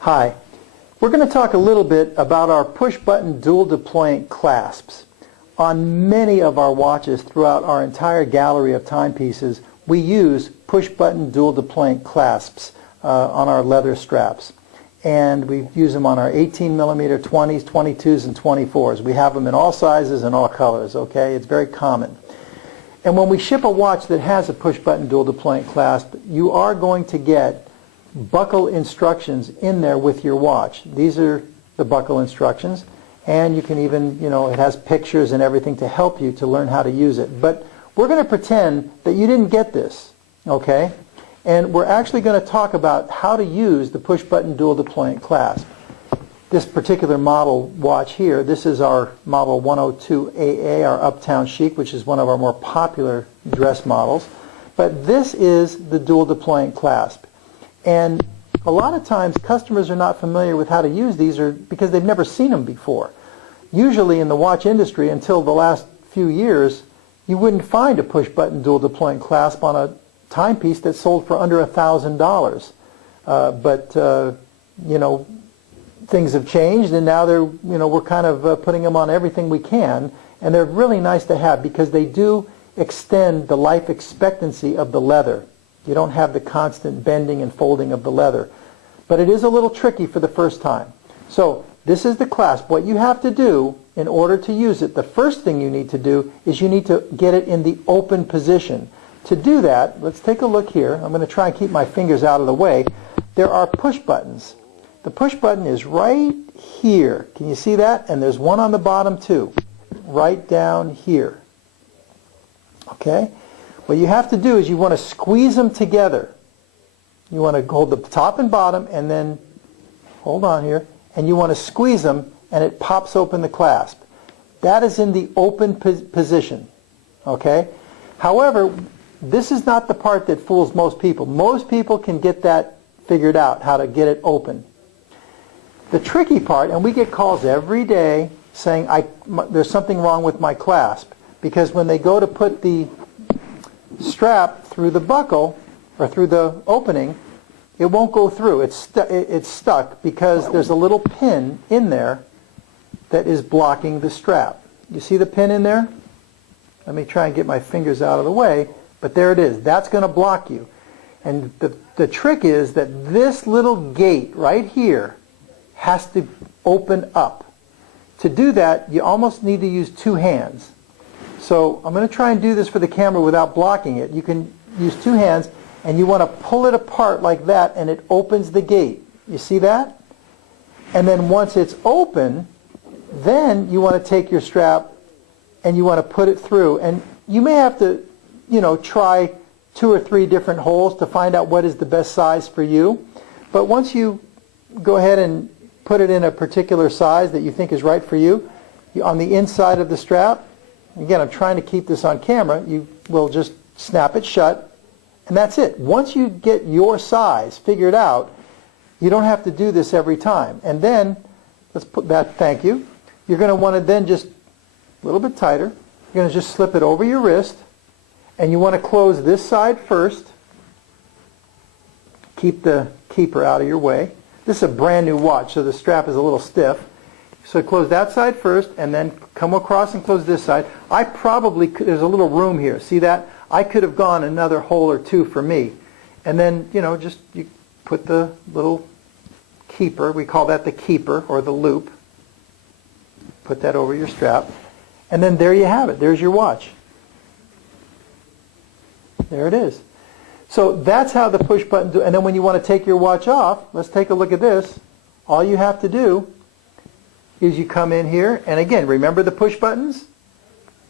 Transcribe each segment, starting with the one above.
Hi. We're going to talk a little bit about our push-button dual deployant clasps. On many of our watches throughout our entire gallery of timepieces, we use push-button dual deployant clasps on our leather straps. And we use them on our 18mm, 20s, 22s, and 24s. We have them in all sizes and all colors, okay? It's very common. And when we ship a watch that has a push-button dual deployant clasp, you are going to get buckle instructions in there with your watch. These are the buckle instructions, and you can even, it has pictures and everything to help you to learn how to use it. But we're going to pretend that you didn't get this, okay? And we're actually going to talk about how to use the push-button dual deployant clasp. This particular model watch here, this is our model 102AA, our Uptown Chic, which is one of our more popular dress models. But this is the dual deployant clasp. And a lot of times customers are not familiar with how to use these because they've never seen them before. Usually in the watch industry, until the last few years, you wouldn't find a push-button dual deployant clasp on a timepiece that sold for under $1,000. But things have changed, and now we're kind of putting them on everything we can, and they're really nice to have because they do extend the life expectancy of the leather. You don't have the constant bending and folding of the leather. But it is a little tricky for the first time. So this is the clasp. What you have to do in order to use it, the first thing you need to do is you need to get it in the open position. To do that, let's take a look here. I'm going to try and keep my fingers out of the way. There are push buttons. The push button is right here. Can you see that? And there's one on the bottom too, right down here. Okay? What you have to do is you want to squeeze them together. You want to hold the top and bottom and then, hold on here, and you want to squeeze them and it pops open the clasp. That is in the open position. Okay? However, this is not the part that fools most people. Most people can get that figured out, how to get it open. The tricky part, and we get calls every day saying there's something wrong with my clasp, because when they go to put the strap through the buckle or through the opening, it won't go through. It's stuck because there's a little pin in there that is blocking the strap. You see the pin in there? Let me try and get my fingers out of the way, but there it is. That's going to block you. And the trick is that this little gate right here has to open up. To do that, you almost need to use two hands. So I'm going to try and do this for the camera without blocking it. You can use two hands, and you want to pull it apart like that, and it opens the gate. You see that? And then once it's open, then you want to take your strap and you want to put it through. And you may have to, try 2 or 3 different holes to find out what is the best size for you. But once you go ahead and put it in a particular size that you think is right for you, on the inside of the strap, again, I'm trying to keep this on camera, you will just snap it shut, and that's it. Once you get your size figured out, you don't have to do this every time. And then, let's put that, thank you. You're going to want to then just, a little bit tighter, you're going to just slip it over your wrist, and you want to close this side first. Keep the keeper out of your way. This is a brand new watch, so the strap is a little stiff. So close that side first, and then come across and close this side. I probably could, there's a little room here. See that? I could have gone another hole or 2 for me. And then, just you put the little keeper, we call that the keeper or the loop. Put that over your strap. And then there you have it. There's your watch. There it is. So that's how the push button, and then when you want to take your watch off, let's take a look at this. All you have to do is you come in here, and again, remember the push buttons?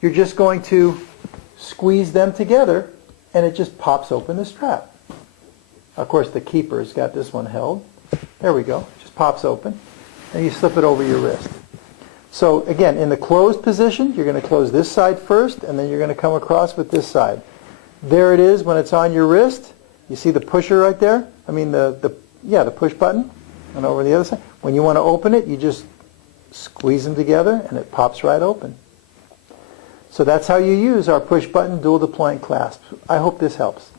You're just going to squeeze them together, and it just pops open the strap. Of course, the keeper's got this one held. There we go. Just pops open, and you slip it over your wrist. So again, in the closed position, you're going to close this side first, and then you're going to come across with this side. There it is when it's on your wrist. You see the pusher right there? I mean the push button. And over the other side. When you want to open it, you just squeeze them together and it pops right open. So that's how you use our push button dual deployant clasp. I hope this helps.